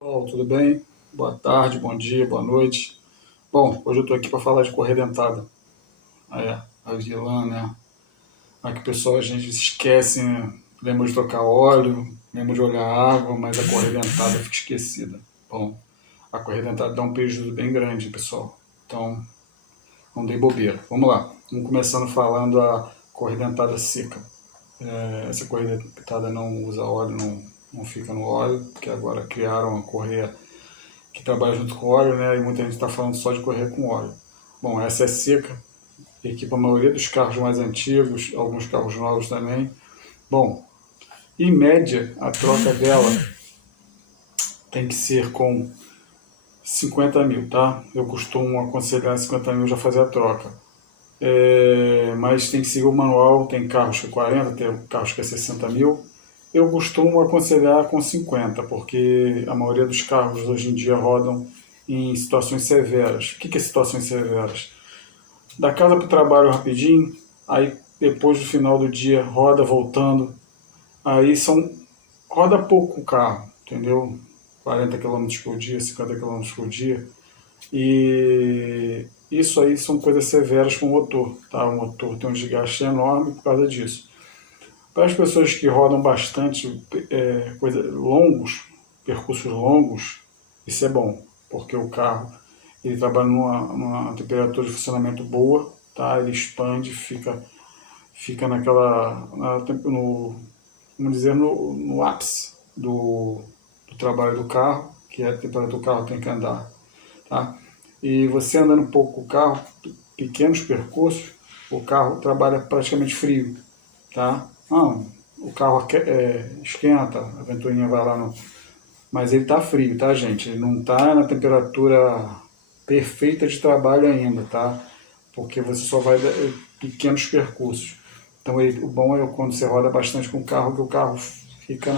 Pessoal, tudo bem? Boa tarde, bom dia, boa noite. Bom, hoje eu estou aqui para falar de correia dentada. A vilã, né? Aqui o pessoal a gente esquece, né? Lembra de trocar óleo, lembra de olhar a água, mas a correia dentada fica esquecida. Bom, a correia dentada dá um prejuízo bem grande, pessoal. Então, não dei bobeira. Vamos lá. Vamos começando falando a correia dentada seca. Essa correia dentada não usa óleo, não fica no óleo, porque agora criaram a correia que trabalha junto com óleo, né? E muita gente está falando só de correr com óleo. Bom, essa é seca, equipa a maioria dos carros mais antigos, alguns carros novos também. Bom, em média, a troca dela tem que ser com 50 mil, tá? Eu costumo aconselhar 50 mil já fazer a troca. Mas tem que seguir o manual, tem carros que é 40, tem carros que é 60 mil. Eu costumo aconselhar com 50, porque a maioria dos carros hoje em dia rodam em situações severas. O que é situações severas? Da casa para o trabalho rapidinho, aí depois do final do dia roda voltando, aí roda pouco o carro, entendeu? 40 quilômetros por dia, 50 quilômetros por dia. E isso aí são coisas severas para o motor, tá? O motor tem um desgaste enorme por causa disso. Para as pessoas que rodam bastante longos, percursos longos, isso é bom, porque o carro ele trabalha numa temperatura de funcionamento boa, tá? Ele expande, fica vamos dizer, no ápice do trabalho do carro, que é a temperatura do carro tem que andar. Tá? E você andando um pouco com o carro, pequenos percursos, o carro trabalha praticamente frio. Tá? Não, o carro esquenta, a ventoinha vai lá no... Mas ele está frio, tá, gente? Ele não está na temperatura perfeita de trabalho ainda, tá? Porque você só vai dar pequenos percursos. Então, o bom é quando você roda bastante com o carro, que o carro fica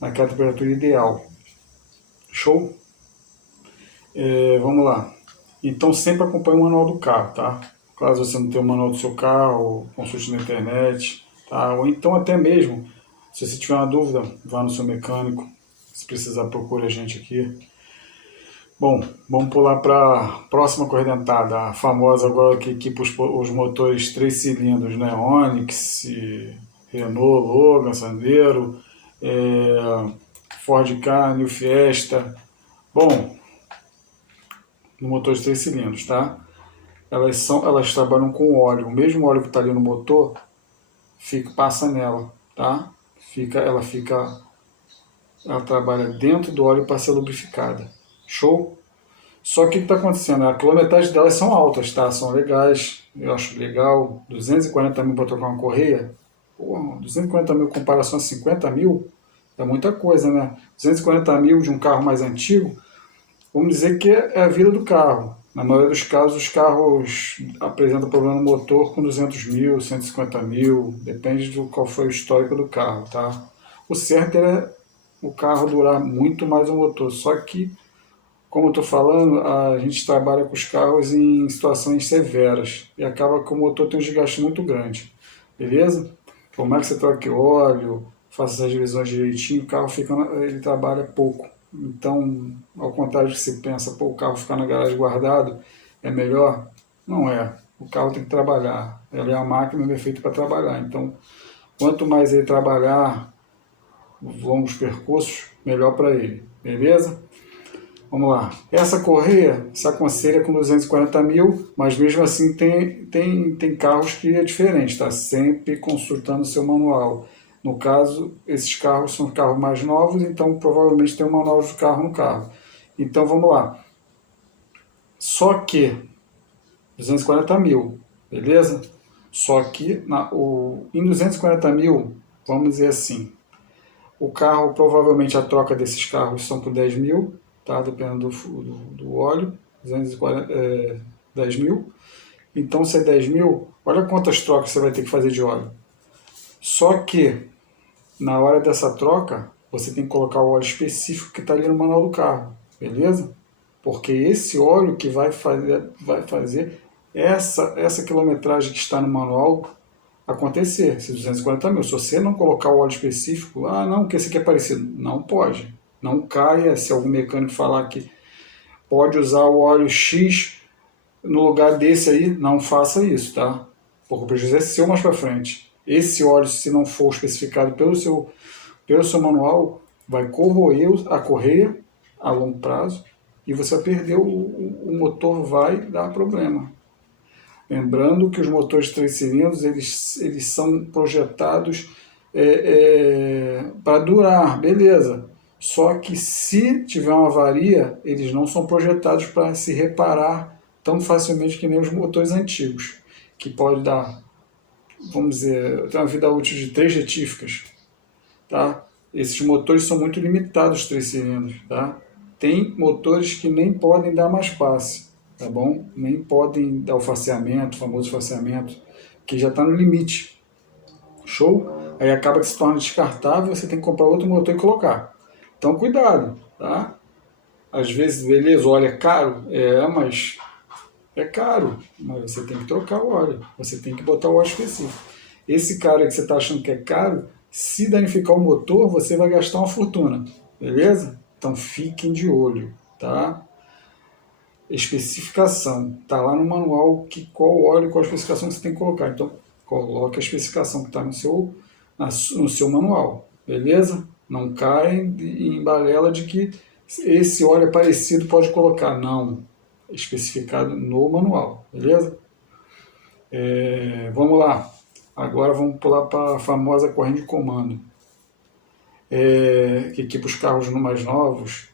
naquela temperatura ideal. Show? Vamos lá. Então, sempre acompanhe o manual do carro, tá? Caso você não tenha o manual do seu carro, consulte na internet, tá? Ou então até mesmo, se você tiver uma dúvida, vá no seu mecânico. Se precisar, procure a gente aqui. Bom, vamos pular para a próxima correia dentada, a famosa agora que equipa os motores 3 cilindros, né? Onix, Renault, Logan, Sandero, Ford Ka, New Fiesta. Bom, no motor de 3 cilindros, tá? Elas trabalham com óleo. O mesmo óleo que está ali no motor passa nela, tá? Ela trabalha dentro do óleo para ser lubrificada. Show? Só que o que está acontecendo? A quilometragem delas são altas, tá? São legais, eu acho legal. 240 mil para trocar uma correia. Porra, 240 mil em comparação a 50 mil é muita coisa, né? 240 mil de um carro mais antigo, vamos dizer que é a vida do carro. Na maioria dos casos, os carros apresentam problema no motor com 200 mil, 150 mil, depende de qual foi o histórico do carro, tá? O certo é o carro durar muito mais o motor, só que, como eu estou falando, a gente trabalha com os carros em situações severas e acaba que o motor tem um desgaste muito grande, beleza? Por mais que você troque óleo, faça as revisões direitinho, o carro ele trabalha pouco. Então, ao contrário do que se pensa, o carro ficar na garagem guardado é melhor? Não é. O carro tem que trabalhar. Ele é uma máquina, ele é feito para trabalhar. Então, quanto mais ele trabalhar longos percursos, melhor para ele. Beleza? Vamos lá. Essa correia se aconselha com 240 mil, mas mesmo assim tem carros que é diferente, tá? Sempre consultando o seu manual. No caso, esses carros são carros mais novos, então provavelmente tem um manual do carro no carro. Então vamos lá. Só que 240 mil, beleza? Só que em 240 mil, vamos dizer assim, o carro, provavelmente a troca desses carros são por 10 mil, tá? Dependendo do óleo, 10 mil. Então, se é 10 mil, olha quantas trocas você vai ter que fazer de óleo. Só que, na hora dessa troca, você tem que colocar o óleo específico que está ali no manual do carro, beleza? Porque esse óleo que vai fazer essa quilometragem que está no manual acontecer, esses 240 mil. Se você não colocar o óleo específico, não, que esse aqui é parecido. Não pode. Não caia se algum mecânico falar que pode usar o óleo X no lugar desse aí, não faça isso, tá? Porque o prejuízo é seu mais para frente. Esse óleo, se não for especificado pelo seu manual, vai corroer a correia a longo prazo e você vai perder o motor, vai dar problema. Lembrando que os motores de 3 cilindros eles são projetados para durar, beleza. Só que se tiver uma avaria, eles não são projetados para se reparar tão facilmente que nem os motores antigos, que pode dar, vamos dizer, tem uma vida útil de 3 retíficas. Tá? Esses motores são muito limitados, 3 cilindros. Tá? Tem motores que nem podem dar mais passe, tá bom? Nem podem dar o faceamento, o famoso faceamento, que já está no limite. Show? Aí acaba que se torna descartável, você tem que comprar outro motor e colocar. Então cuidado, tá? Às vezes, beleza, o óleo é caro, mas é caro, mas você tem que trocar o óleo, você tem que botar o óleo específico. Esse cara que você está achando que é caro, se danificar o motor, você vai gastar uma fortuna, beleza? Então fiquem de olho, tá? Especificação, tá lá no manual qual óleo, qual a especificação que você tem que colocar. Então coloque a especificação que está no seu manual, beleza? Não caem em balela de que esse óleo é parecido, pode colocar. Não, é especificado no manual, beleza? Vamos lá. Agora vamos pular para a famosa corrente de comando. Que equipa os carros mais novos,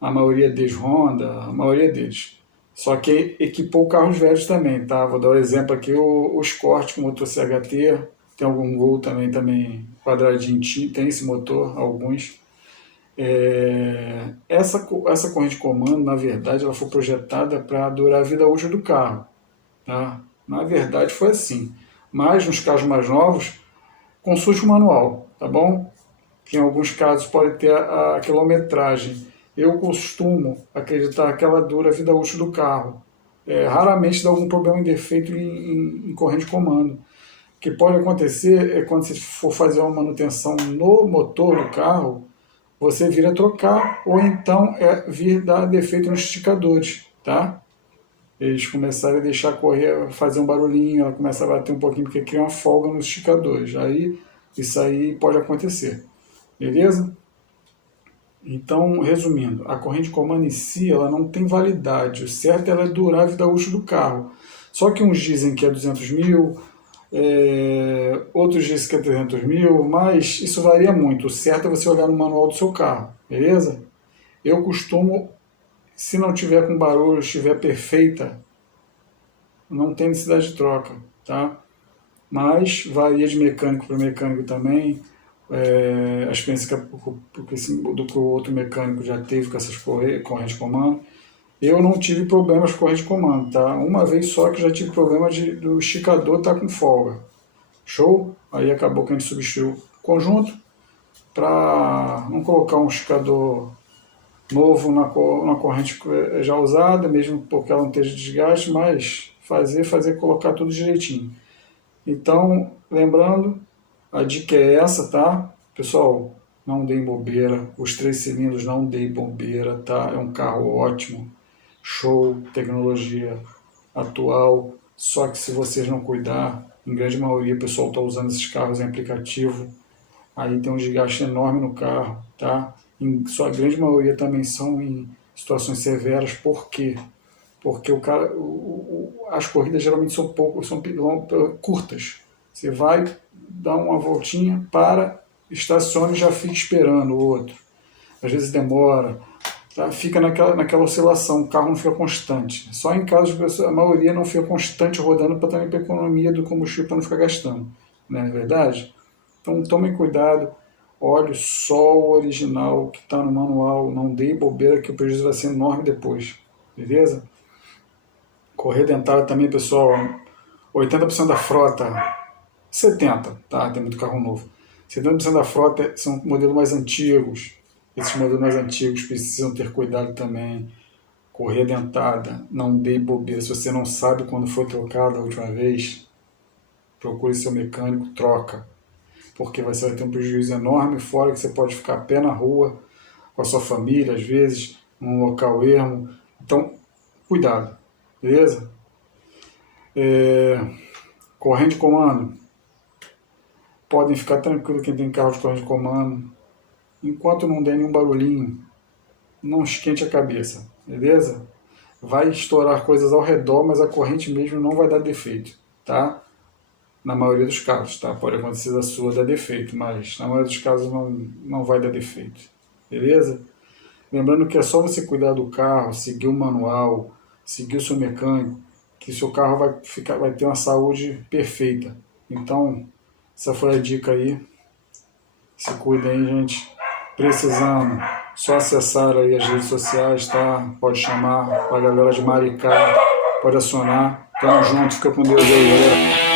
a maioria deles Honda, a maioria deles. Só que equipou carros velhos também, tá? Vou dar um exemplo aqui, o Escort com motor CHT, tem algum Gol também quadradinho, tem esse motor, alguns. Essa corrente de comando, na verdade, ela foi projetada para durar a vida útil do carro. Tá? Na verdade foi assim. Mas nos carros mais novos, consulte o manual, tá bom? Que em alguns casos pode ter a quilometragem. Eu costumo acreditar que ela dura a vida útil do carro. Raramente dá algum problema em defeito em corrente de comando. O que pode acontecer é quando você for fazer uma manutenção no motor do carro, você vir a trocar ou então vir dar defeito nos esticadores, tá? Eles começarem a deixar correr, fazer um barulhinho, ela começa a bater um pouquinho porque cria uma folga nos esticadores. Aí isso aí pode acontecer, beleza? Então, resumindo, a corrente de comando em si ela não tem validade. O certo é ela durar a vida útil do carro. Só que uns dizem que é 200 mil, outros dizem que é 300 mil, mas isso varia muito. O certo é você olhar no manual do seu carro, beleza? Eu costumo, se não tiver com barulho, estiver perfeita, não tem necessidade de troca, tá? Mas varia de mecânico para mecânico também. A experiência que o outro mecânico já teve com essas correntes de comando. Eu não tive problemas com corrente de comando, tá? Uma vez só que já tive problema do esticador estar com folga. Show? Aí acabou que a gente substituiu o conjunto para não colocar um esticador novo na corrente já usada, mesmo porque ela não esteja desgaste, mas colocar tudo direitinho. Então, lembrando, a dica é essa, tá? Pessoal, não deem bobeira, os 3 cilindros não deem bobeira, tá? É um carro ótimo, show, tecnologia atual, só que se vocês não cuidar, em grande maioria o pessoal está usando esses carros em aplicativo, aí tem um desgaste enorme no carro, tá? Em sua grande maioria também são em situações severas, por quê? Porque as corridas geralmente são curtas. Você vai dar uma voltinha, estaciona e já fica esperando o outro. Às vezes demora, tá? Fica naquela oscilação, o carro não fica constante. Só em casos de a maioria não fica constante rodando para também para a economia do combustível para não ficar gastando. Não é verdade? Então tomem cuidado, olhe só o original que está no manual, não dê bobeira que o prejuízo vai ser enorme depois. Beleza? Correia dentada também, pessoal, 80% da frota, 70%, tá? Tem muito carro novo. 70% da frota são modelos mais antigos. Esses modelos mais antigos precisam ter cuidado também. Correia dentada, não dê bobeira. Se você não sabe quando foi trocado a última vez, procure seu mecânico, troca. Porque você vai ter um prejuízo enorme, fora que você pode ficar a pé na rua, com a sua família, às vezes, num local ermo. Então, cuidado, beleza? Corrente de comando. Podem ficar tranquilo quem tem carro de corrente de comando. Enquanto não der nenhum barulhinho, não esquente a cabeça, beleza? Vai estourar coisas ao redor, mas a corrente mesmo não vai dar defeito, tá? Na maioria dos casos, tá? Pode acontecer da sua dar defeito, mas na maioria dos casos não vai dar defeito, beleza? Lembrando que é só você cuidar do carro, seguir o manual, seguir o seu mecânico, que seu carro vai ter uma saúde perfeita. Então, essa foi a dica aí. Se cuidem aí, gente. Precisando, só acessar aí as redes sociais, tá? Pode chamar a galera de Maricá, pode acionar. Tamo junto, fica com Deus aí, galera.